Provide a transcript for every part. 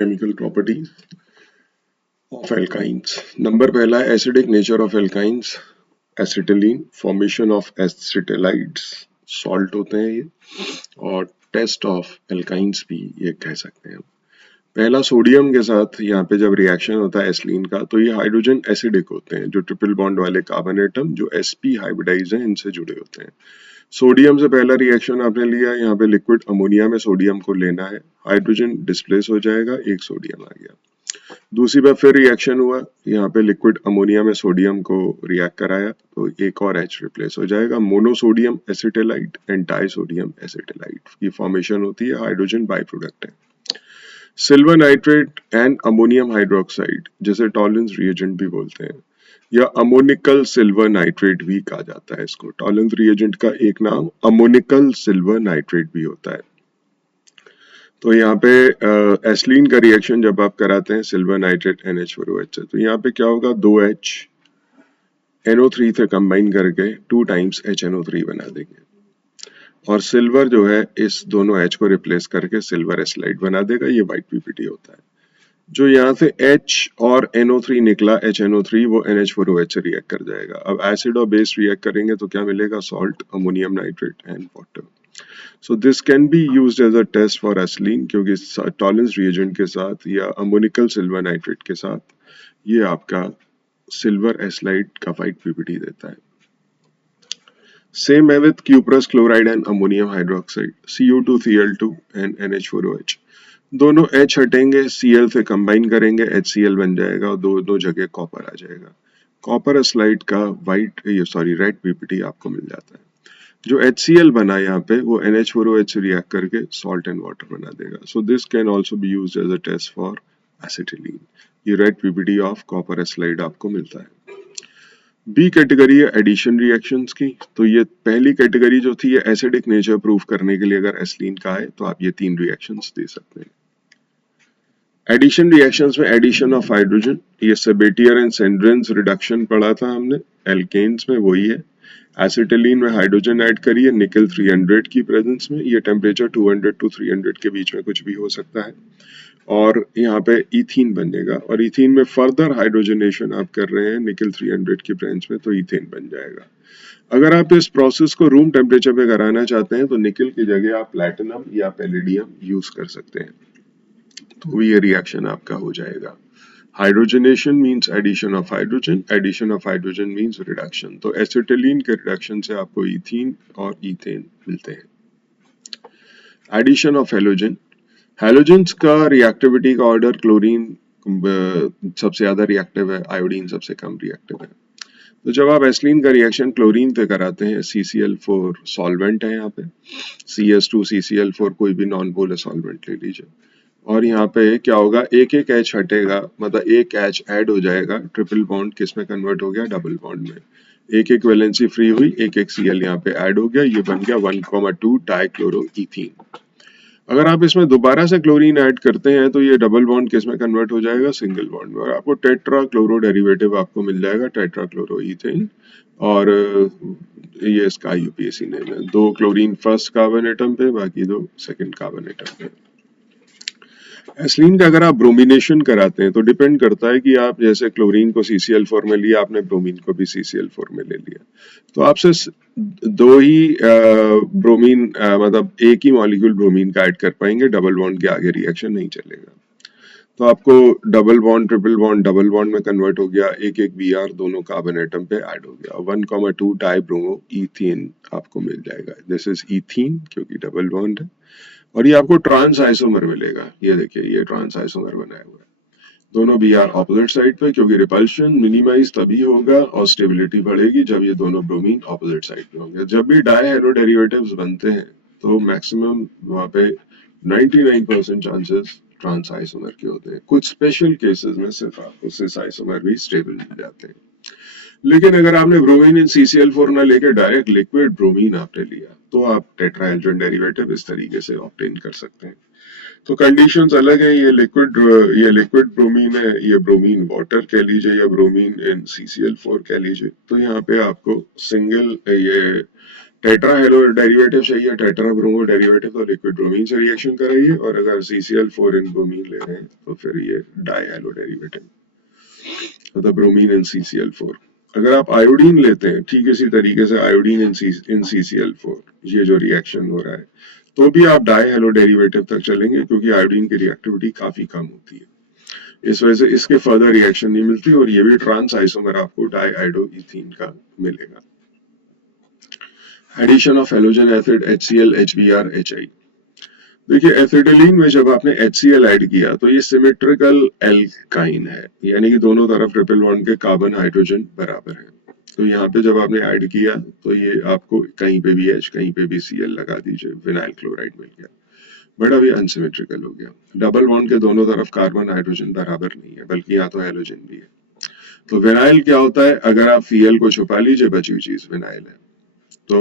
Chemical properties of alkynes. Number पहला है acidic nature of alkynes. Acetylene, formation of acetylides, salt होते हैं ये. और टेस्ट ऑफ एल्काइंस भी ये कह सकते हैं. पहला सोडियम के साथ यहाँ पे जब रिएक्शन होता है एसिलीन का, तो ये हाइड्रोजन एसिडिक होते हैं. जो ट्रिपल बॉन्ड वाले कार्बन एटम जो sp हाइब्रिडाइज हैं इनसे जुड़े होते हैं. सोडियम से पहला रिएक्शन आपने लिया, यहाँ पे लिक्विड अमोनिया में सोडियम को लेना है, हाइड्रोजन डिस्प्लेस हो जाएगा, एक सोडियम आ गया. दूसरी बार फिर रिएक्शन हुआ, यहाँ पे लिक्विड अमोनिया में सोडियम को रिएक्ट कराया तो एक और H रिप्लेस हो जाएगा. मोनोसोडियम एसिटिलाइट एंड डाइसोडियम एसिटिलाइट की फॉर्मेशन होती है, हाइड्रोजन बाई प्रोडक्ट है. Silver nitrate and ammonium hydroxide, जिसे टॉलेंस रिएजेंट भी बोलते हैं, या अमोनिकल सिल्वर नाइट्रेट भी कहा जाता है इसको. टॉलेंस रिएजेंट का एक नाम अमोनिकल सिल्वर नाइट्रेट भी होता है. तो यहाँ पे एसिलीन का रिएक्शन जब आप कराते हैं सिल्वर नाइट्रेट NH4OH से, तो यहाँ पे क्या होगा, 2H NO3 से कंबाइन करके 2 टाइम्स HNO3 बना देंगे. और सिल्वर जो है इस दोनों H को रिप्लेस करके सिल्वर एसिलाइड बना देगा. ये व्हाइट PPT होता है. जो यहाँ से H और NO3 निकला, HNO3, वो NH4OH से रिएक्ट कर जाएगा. अब एसिड और बेस रिएक्ट करेंगे तो क्या मिलेगा, salt, ammonium nitrate and water. So this can be used as a test for acetylene, क्योंकि टॉलेंस रिएजेंट के साथ या अमोनिकल सिल्वर नाइट्रेट के साथ ये आपका सिल्वर एसिलाइड का व्हाइट PPT देता है. सेम है with cuprous chloride and ammonium hydroxide, CO2Cl2 and NH4OH. दोनों H हटेंगे, Cl से कंबाइन करेंगे, HCl बन जाएगा और दोनों जगह कॉपर आ जाएगा. कॉपर एसिलाइड का रेड PPT आपको मिल जाता है. जो HCl बना यहाँ पे वो NH4OH से रिएक्ट करके सॉल्ट एंड वाटर बना देगा. So this can also be used as a test for acetylene. ये red PPT of copper acetylide आपको मिलता है. बी कैटेगरी है एडिशन रिएक्शंस की. तो ये पहली कैटेगरी जो थी, ये एसिडिक नेचर प्रूव करने के लिए अगर एसिलीन का है तो आप ये 3 रिएक्शंस दे सकते हैं. एडिशन रिएक्शंस में एडिशन ऑफ हाइड्रोजन, ये सेबेटियर एंड सेंड्रेंस रिडक्शन पढ़ा था हमने. एल्केन्स में वही है. एसिटिलीन में हाइड्रोजन ऐड करिए निकल 300 की प्रेजेंस में. ये टेम्परेचर 200 to 300 के बीच में कुछ भी हो सकता है. और यहाँ पे इथीन बनेगा, और इथीन में फर्दर हाइड्रोजनेशन आप कर रहे हैं निकल 300 की प्रेजेंस में, तो इथेन बन जाएगा. अगर आप इस प्रोसेस को रूम टेम्परेचर पे कराना चाहते हैं तो निकल की जगह आप प्लैटिनम या पैलेडियम यूज कर सकते हैं, तो ये रिएक्शन आपका हो जाएगा. Hydrogenation means addition of hydrogen, addition of hydrogen means reduction. तो एसिटिलीन के रिडक्शन से आपको इथीन और इथेन मिलते हैं. एडिशन ऑफ हेलोजन, हेलोजेंस का रिएक्टिविटी का ऑर्डर, क्लोरीन सबसे ज्यादा रिएक्टिव है, आयोडीन सबसे कम रिएक्टिव है. तो जब आप एसिलीन का रिएक्शन क्लोरीन पे कराते हैं, CCl4 सॉल्वेंट है यहाँ पे, CS2CCl4 कोई भी नॉन पोलर सॉल्वेंट ले लीजिए. और यहाँ पे क्या होगा, एक एक H हटेगा, मतलब एक H ऐड हो जाएगा. ट्रिपल बॉन्ड किस में कन्वर्ट हो गया, डबल बॉन्ड में. एक एक वैलेंसी फ्री हुई, एक एक Cl यहाँ पे ऐड हो गया, ये बन गया 1,2 डाइक्लोरोइथीन. अगर आप इसमें दोबारा से क्लोरीन ऐड करते हैं तो ये डबल बॉन्ड किस में कन्वर्ट हो जाएगा, सिंगल बॉन्ड में. और आपको टेट्रा क्लोरो डेरिवेटिव आपको मिल जाएगा, टेट्रा क्लोरोइथेन. और ये इसका IUPAC नेम है. 2 क्लोरीन फर्स्ट कार्बन एटम पे, बाकी 2 सेकंड कार्बन एटम पे. एसिलीन का अगर आप ब्रोमिनेशन कराते हैं तो डिपेंड करता है कि आप जैसे क्लोरीन को CCl4 में लिया, आपने ब्रोमीन को भी CCl4 में ले लिया, तो आपसे 2 ही ब्रोमीन मतलब एक ही मॉलिक्यूल ब्रोमीन का ऐड कर पाएंगे. डबल बॉन्ड के आगे रिएक्शन नहीं चलेगा. तो आपको double bond, triple bond, double bond में कन्वर्ट हो गया, एक एक Br दोनों कार्बन एटम पे ऐड हो गया. 1,2 डाइब्रोमो इथेन आपको मिल जाएगा. दिस इज इथीन क्योंकि डबल बॉन्ड है. और ये आपको ट्रांस आइसोमर मिलेगा. ये देखिए, ये ट्रांस आइसोमर बनाया हुआ है. दोनों Br ऑपोजिट साइड पे, क्योंकि रिपल्शन मिनिमाइज तभी होगा और स्टेबिलिटी बढ़ेगी जब ये दोनों ब्रोमीन ऑपोजिट साइड पे होंगे. जब भी डाई हेलो डेरिवेटिव्स बनते हैं तो मैक्सिमम वहां पे 99% चांसेस ट्रांस आइसोमर के होते हैं. कुछ स्पेशल केसेस में सिर्फ आपको सिस आइसोमर भी स्टेबल मिल जाते हैं. लेकिन अगर आपने ब्रोमीन इन CCl4 ना लेके डायरेक्ट लिक्विड ब्रोमीन आपने लिया, तो आप टेट्राहेड्रल डेरिवेटिव इस तरीके से ऑब्टेन कर सकते हैं. तो कंडीशंस अलग है. ये लिक्विड ब्रोमीन है, ये ब्रोमीन वाटर कह लीजिए या ब्रोमीन इन CCl4 कह लीजिए. तो यहाँ पे आपको सिंगल ये टेट्रा हेलो डेरिवेटिव चाहिए, टेट्रा ब्रोमो डेरिवेटिव, तो लिक्विड ब्रोमीन से रिएक्शन कराइए, और अगर CCl4 इन ब्रोमीन ले रहे हैं तो फिर ये डाई हेलो डेरिवेटिव, मतलब ब्रोमीन इन CCl4। अगर आप आयोडीन लेते हैं ठीक इसी तरीके से, आयोडीन इन CCl4, ये जो रिएक्शन हो रहा है, तो भी आप डाई हेलो डेरिवेटिव तक चलेंगे, क्योंकि आयोडीन की रिएक्टिविटी काफी कम होती है, इस वजह से इसके फर्दर रिएक्शन नहीं मिलती, और ये भी ट्रांस आइसोमर आपको डाई आइडो इथीन का मिलेगा। Addition of halogen acid HCl HBr HI। देखिए एसिटिलीन में जब आपने HCl ऐड किया तो ये सिमेट्रिकल एल्काइन है, यानी कि दोनों तरफ ट्रिपल बॉन्ड के कार्बन हाइड्रोजन बराबर है। तो यहाँ पे जब आपने ऐड किया तो ये आपको कहीं पे भी H कहीं पे भी Cl लगा दीजिए, विनाइल क्लोराइड मिल गया, बट अभी अनसिमेट्रिकल हो गया। डबल बॉन्ड के दोनों तरफ कार्बन हाइड्रोजन बराबर नहीं है, बल्कि यहाँ तो हेलोजन भी है। तो विनाइल क्या होता है, अगर आप Cl को छुपा लीजिए, बची हुई चीज विनाइल है। तो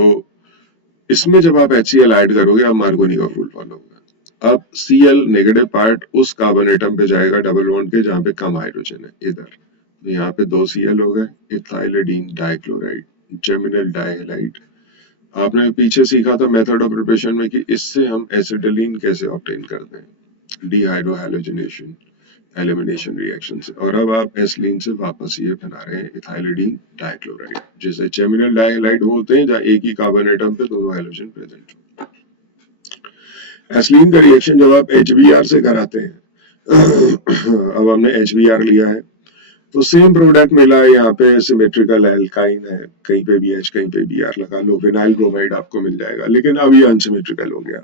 इसमें जब आप HCl ऐड करोगे, आप मार्कोनी का रूल फॉलो होगा। अब Cl नेगेटिव पार्ट उस कार्बन एटम पे जाएगा डबल बॉन्ड के जहां पे कम हाइड्रोजन है, इधर। तो यहाँ पे 2 Cl हो गए, इथाइलिडीन डाइक्लोराइड, जेमिनल डाइहैलाइड। आपने पीछे सीखा था मेथड ऑफ प्रिपरेशन में कि इससे हम एसिटिलीन कैसे ऑब्टेन करते हैं, डिहाइड्रोहैलोजिनेशन, एलिमिनेशन रिएक्शन से। और अब आप एसिलीन से वापस ये बना रहे हैं इथाइलिडीन डाइक्लोराइड, जिसे जेमिनल डाइहैलाइड बोलते हैं, जहाँ एक ही कार्बन एटम पे दोनों हाइड्रोजन प्रेजेंट हो। एसिलीन का रिएक्शन जब आप HBr से कराते हैं, अब हमने HBr लिया है तो सेम प्रोडक्ट मिला है, यहाँ पे सिमेट्रिकल एल्काइन है, कहीं पे भी H कहीं पे भी R लगा लो, विनाइल ब्रोमाइड आपको मिल जाएगा, लेकिन अब ये अनसिमेट्रिकल हो गया।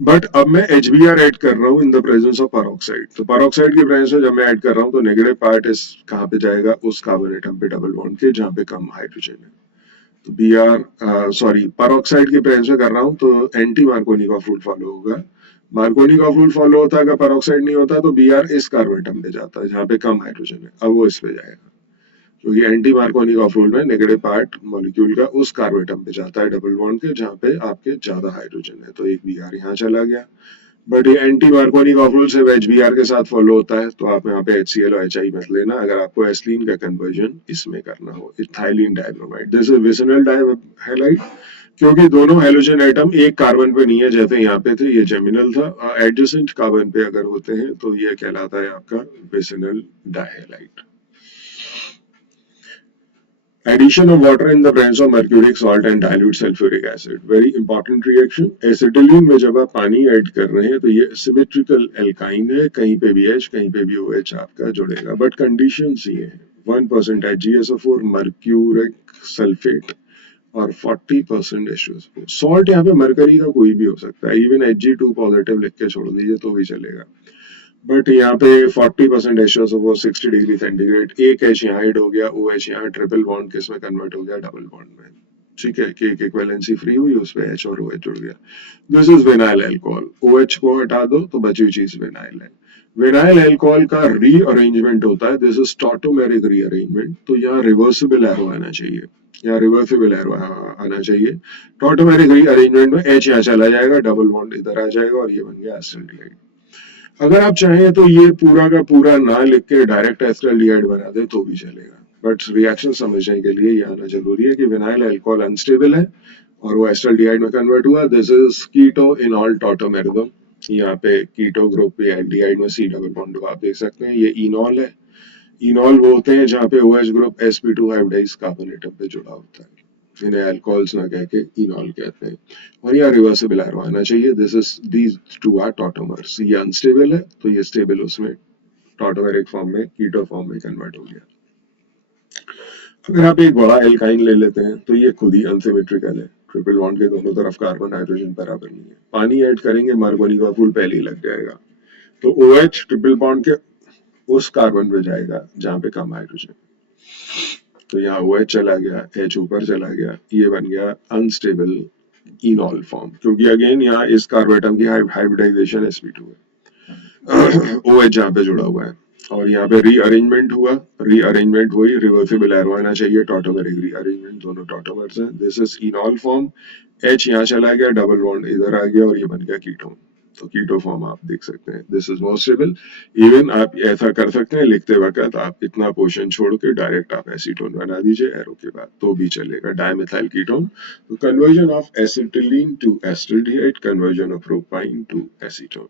बट अब मैं HBr ऐड कर रहा हूँ इन द प्रेजेंस ऑफ पेरोक्साइड, तो पेरोक्साइड की प्रेजेंस में जब मैं ऐड कर रहा हूँ तो नेगेटिव पार्ट इस कहाँ पे जाएगा, उस कार्बन एटम पे डबल बॉन्ड के जहाँ पे कम हाइड्रोजन है। तो Br पेरोक्साइड की प्रेजेंस में कर रहा हूँ तो एंटी मार्कोनी का रूल फॉलो होगा। मार्कोनी का रूल फॉलो होता है, अगर पेरोक्साइड नहीं होता तो Br इस कार्बन एटम पे जाता है जहाँ पे कम हाइड्रोजन है, अब वो इस पे जाएगा, क्योंकि एंटी मार्कोनी ऑफ रूल में नेगेटिव पार्ट मॉलिक्यूल का उस कार्बन एटम पे जाता है डबल बॉन्ड के जहां पे आपके ज्यादा हाइड्रोजन है, तो एक Br यहाँ चला गया। बट ये एंटी मार्कोनी ऑफ रूल सिर्फ HBr के साथ फॉलो होता है, तो आप यहाँ पे HCl और HI मत लेना अगर आपको एसिलीन का कन्वर्जन इसमें करना हो। Ethylene dibromide, this is vicinal dihalide, क्योंकि दोनों हेलोजन एटम एक कार्बन पे नहीं है, जैसे यहाँ पे थे ये जेमिनल था, एडजेसेंट कार्बन पे अगर होते हैं तो ये कहलाता है आपका vicinal डाइहैलाइड। Addition of water in the presence of mercuric salt and dilute sulfuric acid, very important reaction। Acetylene में जब आप पानी ऐड कर रहे हैं तो ये सिमेट्रिकल एल्काइन है, कहीं पे भी H कहीं पे भी OH आपका जुड़ेगा, बट कंडीशंस ये हैं 1% HgSO4 मर्क्यूरिक सल्फेट और 40% H2SO4। सॉल्ट यहाँ पे मरकरी का कोई भी हो सकता है, इवन Hg2 पॉजिटिव लिख के छोड़ दीजिए तो भी चलेगा, बट यहाँ पे 40% H2SO4 60 डिग्री सेंटीग्रेड, एक H यहाँ ऐड हो गया, OH यहाँ ट्रिपल बॉन्ड किस में कन्वर्ट हो गया, डबल बॉन्ड में, ठीक है, कि एक इक्विवेलेंसी फ्री हुई, उस पे H और OH जुड़ गया। This is vinyl alcohol, OH को हटा दो तो बची हुई चीज विनाइल है। विनाइल अल्कोहल का रीअरेंजमेंट होता है, दिस इज टॉटोमेरिक रीअरेंजमेंट, तो यहाँ रिवर्सिबल एरो आना चाहिए, यहाँ रिवर्सिबल एरो आना चाहिए। टॉटोमेरिक रीअरेंजमेंट में H यहाँ चला जाएगा, डबल बॉन्ड इधर आ जाएगा और ये बन गया एसिटाल्डिहाइड। अगर आप चाहें तो ये पूरा का पूरा ना लिख के डायरेक्ट एसिटाल्डिहाइड बना दे तो भी चलेगा, बट रिएक्शन समझने के लिए ये आना जरूरी है कि विनाइल अल्कोहल अनस्टेबल है और वो एसिटाल्डिहाइड में कन्वर्ट हुआ। This is keto enol tautomerism, यहाँ पे कीटो ग्रुप पे एल्डिहाइड में C डबल बॉन्ड हुआ, आप देख सकते हैं ये इनॉल है। इनॉल वो होते हैं जहाँ पे OH group sp2 hybridize carbon atom पे जुड़ा होता है, इन्हें अल्कोहल्स ना कह के इनॉल कहते हैं, और यहाँ रिवर्सिबल एरो आना चाहिए। This is these two are tautomers, ये अनस्टेबल है तो ये स्टेबल उसमें टॉटोमेरिक फॉर्म में कीटो फॉर्म में कन्वर्ट हो गया। अगर आप एक बड़ा एल्काइन ले लेते हैं तो ये खुद ही अनसिमेट्रिकल है, ट्रिपल बॉन्ड के दोनों तरफ कार्बन हाइड्रोजन बराबर नहीं है, पानी ऐड करेंगे मार्कोनी का फूल पहले ही लग जाएगा, तो OH ट्रिपल बॉन्ड के उस कार्बन पे जाएगा जहां पे कम हाइड्रोजन, तो यहाँ OH चला गया, H ऊपर चला गया, ये बन गया अनस्टेबल इनॉल फॉर्म, क्योंकि अगेन यहाँ इस कार्बोएटम की हाइब्रिडाइजेशन sp2 है, OH जहाँ पे जुड़ा हुआ है, और यहाँ पे रीअरेंजमेंट हुआ, रीअरेंजमेंट हुई, रिवर्सिबल एरो आना चाहिए, टॉटोमेरिक रीअरेंजमेंट, दोनों टॉटोमर्स हैं, दिस इज इनॉल फॉर्म, H यहाँ चला गया, डबल बॉन्ड इधर आ गया और ये बन गया कीटोन। तो कीटो फॉर्म आप देख सकते हैं, this is more stable. Even आप ऐसा कर सकते हैं लिखते वक्त आप इतना पोर्शन छोड़ के डायरेक्ट आप एसीटोन बना दीजिए एरो के बाद तो भी चलेगा, डायमिथाइल कीटोन। तो conversion of acetylene to acetaldehyde, conversion of propyne to acetone.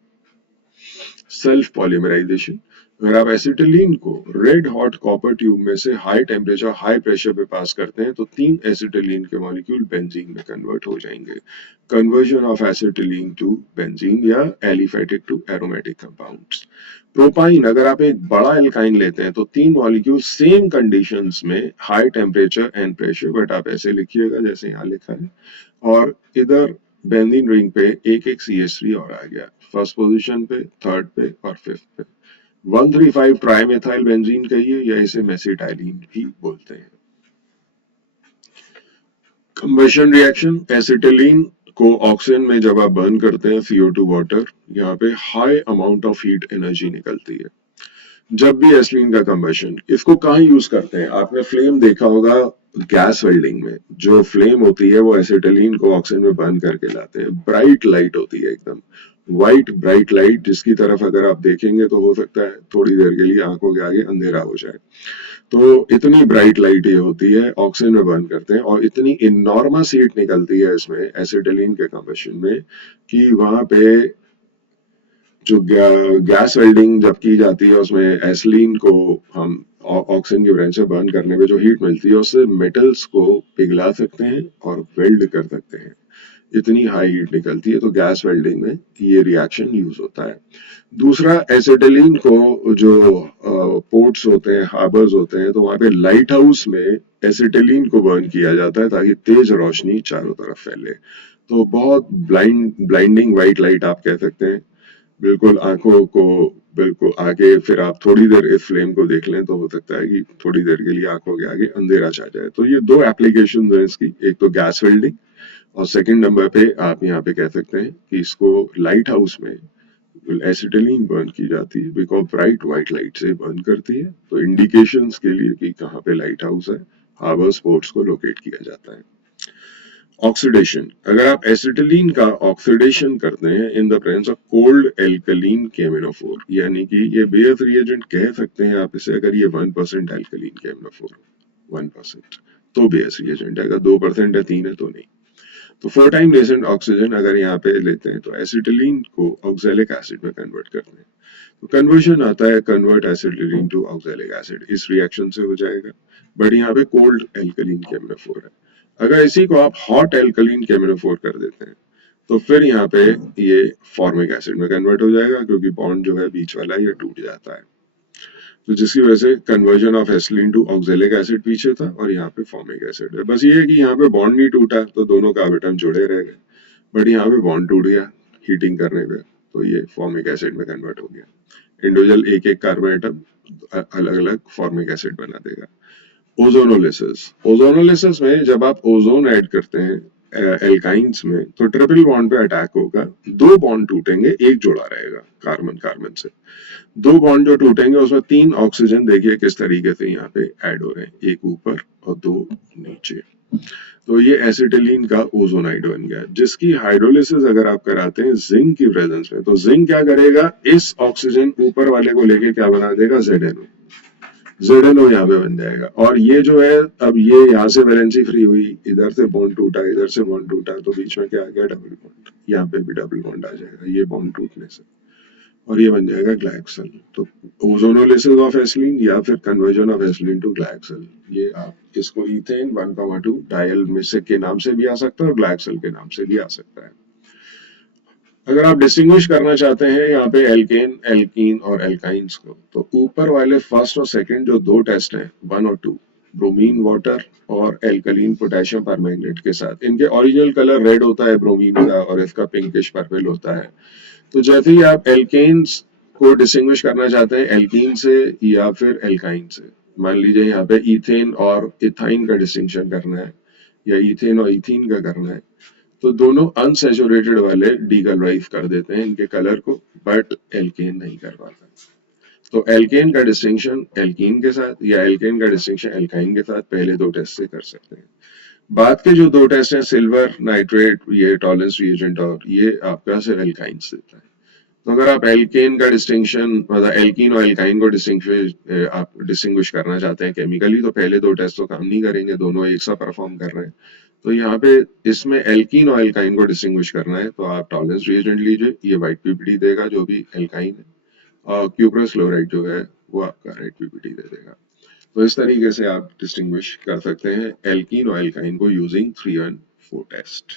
Self polymerization, अगर आप एसिटिलीन को रेड हॉट कॉपर ट्यूब में से हाई टेम्परेचर हाई प्रेशर पे पास करते हैं तो 3 एसिटिलीन के मॉलिक्यूल बेंजीन में कन्वर्ट हो जाएंगे। Conversion of acetylene to benzene या aliphatic to aromatic compounds. Propyne, अगर आप एक बड़ा एल्काइन लेते हैं तो 3 मॉलिक्यूल सेम कंडीशंस में high temperature and pressure, but आप ऐसे लिखिएगा जैसे यहाँ लिखा है, और इधर बेंजीन रिंग पे एक एक CH3 और आ गया, फर्स्ट पोजीशन पे, थर्ड पे और फिफ्थ पे। 135 ट्राइमेथाइल बेंजीन कहिए या इसे मेसिटाइलिन भी बोलते हैं। कंबशन रिएक्शन, एसिटिलीन को ऑक्सीजन में जब आप बर्न करते हैं CO2 वाटर, यहाँ पे high amount of heat energy निकलती है। जब भी एसिलीन का कंबशन, इसको कहाँ यूज करते हैं, आपने फ्लेम देखा होगा गैस वेल्डिंग में, जो फ्लेम होती है वो एसिटिलीन को ऑक्सीजन में बर्न करके लाते हैं। ब्राइट लाइट होती है, एकदम व्हाइट ब्राइट लाइट, जिसकी तरफ अगर आप देखेंगे तो हो सकता है थोड़ी देर के लिए आंखों के आगे अंधेरा हो जाए। तो इतनी ब्राइट लाइट ये होती है, ऑक्सीजन में बर्न करते हैं और इतनी इनॉर्मस हीट निकलती है इसमें एसिटिलीन के कंबशन में कि वहां पे जो गैस वेल्डिंग जब की जाती है उसमें एसिलीन को हम ऑक्सीजन की वजह से बर्न करने पे जो हीट मिलती है उससे मेटल्स को पिघला सकते हैं और वेल्ड कर सकते हैं। इतनी हाई हीट निकलती है, तो गैस वेल्डिंग में ये रिएक्शन यूज होता है। दूसरा, एसिटिलीन को जो पोर्ट्स होते हैं, हार्बर्स होते हैं, तो वहां पे लाइट हाउस में एसिटिलीन को बर्न किया जाता है ताकि तेज रोशनी चारों तरफ फैले। तो बहुत ब्लाइंडिंग व्हाइट लाइट आप कह सकते हैं, बिल्कुल आंखों को बिल्कुल आगे, फिर आप थोड़ी देर इस फ्लेम को देख लें तो हो सकता है कि थोड़ी देर के लिए आंखों के आगे अंधेरा छा जाए। तो ये दो एप्लीकेशन है इसकी, एक तो गैस वेल्डिंग और सेकंड नंबर पे आप यहाँ पे कह सकते हैं कि इसको लाइट हाउस में एसिटिलीन बर्न की जाती है, बिकॉज ब्राइट व्हाइट लाइट से बर्न करती है। तो इंडिकेशंस के लिए कि कहाँ पे लाइट हाउस है, हार्बर स्पॉट्स को लोकेट किया जाता है। ऑक्सीडेशन, अगर आप एसिटिलीन का ऑक्सीडेशन करते हैं in the presence of cold alkaline K M N O four, यानी कि ये बेस रिएजेंट कह सकते हैं आप इसे, अगर ये 1% एल्कलीन केमिनोफोर 1%, तो बेस रिएजेंट है, अगर 2% है 3 है तो नहीं। तो 4 टाइम रेजेंट ऑक्सीजन अगर यहाँ पे लेते हैं तो एसिटिलीन को ऑक्सैलिक एसिड में कन्वर्ट करते हैं, तो कन्वर्जन आता है convert acetylene to oxalic acid, इस रिएक्शन से हो जाएगा। बट यहाँ पे कोल्ड एल्कलीन केमिनोफोर है। अगर इसी को आप हॉट एल्कलीन केमिनोफोर कर देते हैं तो फिर यहाँ पे ये फॉर्मिक एसिड में कन्वर्ट हो जाएगा, क्योंकि बॉन्ड जो है बीच वाला ये टूट जाता है। तो जिसकी वजह से conversion of acetylene to oxalic acid पीछे था और यहाँ पे फॉर्मिक एसिड है। बस ये है कि यहाँ पे बॉन्ड नहीं टूटा तो दोनों कार्बन जुड़े रह गए, बट यहाँ पे बॉन्ड टूट गया हीटिंग करने पे, तो ये फॉर्मिक एसिड में कन्वर्ट हो गया। इंडिविजुअल एक एक कार्बन एटम अलग अलग फॉर्मिक एसिड बना देगा। ओजोनोलिसिस, ओजोनोलिसिस में जब आप ओजोन ऐड करते हैं एल्काइंस में तो ट्रिपल बॉन्ड पे अटैक होगा, 2 बॉन्ड टूटेंगे, एक जुड़ा रहेगा कार्बन कार्बन से। 2 बॉन्ड जो टूटेंगे उसमें 3 ऑक्सीजन देखिए किस तरीके से यहाँ पे ऐड हो रहे हैं, एक ऊपर और 2 नीचे। तो ये एसिटिलीन का ओजोनाइड बन गया, जिसकी हाइड्रोलिसिस अगर आप कराते हैं जिंक की प्रेजेंस में तो जिंक क्या करेगा, इस ऑक्सीजन ऊपर वाले को लेके क्या बना देगा, ZNO, ZNO यहाँ पे बन जाएगा। और ये जो है, अब ये यहाँ से वैलेंसी फ्री हुई, इधर से बॉन्ड टूटा, इधर से बॉन्ड टूटा, तो बीच में क्या आ गया, डबल बॉन्ड, यहाँ पे भी डबल बॉन्ड आ जाएगा ये बॉन्ड टूटने से, और ये बन जाएगा ग्लाइकोल। तो ओजोनोलिसिस ऑफ एसिलीन या फिर कन्वर्जन ऑफ एसिलीन टू ग्लाइकोल, ये आप इसको इथेन 1,2 डायल में से के नाम से भी आ सकता है और ग्लाइकोल के नाम से भी आ सकता है। अगर आप डिस्टिंग्विश करना चाहते हैं यहाँ पे एल्केन, एल्कीन और एल्काइंस को, तो ऊपर वाले फर्स्ट और सेकंड जो 2 टेस्ट हैं 1 और 2, ब्रोमीन वाटर और एल्कलीन पोटेशियम परमैंगनेट के साथ, इनके ओरिजिनल कलर रेड होता है ब्रोमीन का और इसका पिंकिश पर्पल होता है। तो जैसे ही आप एल्केन्स को डिस्टिंग्विश करना चाहते हैं एल्कीन से या फिर एल्काइन से, मान लीजिए यहाँ पे इथेन और इथाइन का डिस्टिंक्शन करना है या इथेन और इथीन का करना है, तो दोनों अनसैचुरेटेड वाले डीकलराइज कर देते हैं इनके कलर को, बट एल्केन नहीं कर पाता। तो एल्केन का डिस्टिंक्शन एल्कीन के साथ या एल्केन का डिस्टिंक्शन एल्काइन के साथ पहले 2 टेस्ट से कर सकते हैं। बाद के जो 2 टेस्ट हैं सिल्वर नाइट्रेट, ये टॉलरेंस रिएजेंट, और ये आपका सिर्फ एल्काइन से देता है। तो अगर आप एल्केन का डिस्टिंक्शन मतलब एल्कीन और एल्काइन को डिस्टिंग्विश करना चाहते हैं केमिकली, तो पहले दो टेस्ट तो काम नहीं करेंगे, दोनों एक सा परफॉर्म कर रहे हैं। तो यहाँ पे इसमें एल्कीन और एल्काइन को डिस्टिंग्विश करना है, तो आप टॉलरेंस रिएजेंट लीजिए, ये व्हाइट पीपीटी देगा जो भी एल्काइन है, और क्यूप्रस क्लोराइड जो है वो आपका रेड पीपीटी दे देगा। तो इस तरीके से आप डिस्टिंग्विश कर सकते हैं एल्कीन और एल्काइन को यूजिंग 3 and 4 टेस्ट।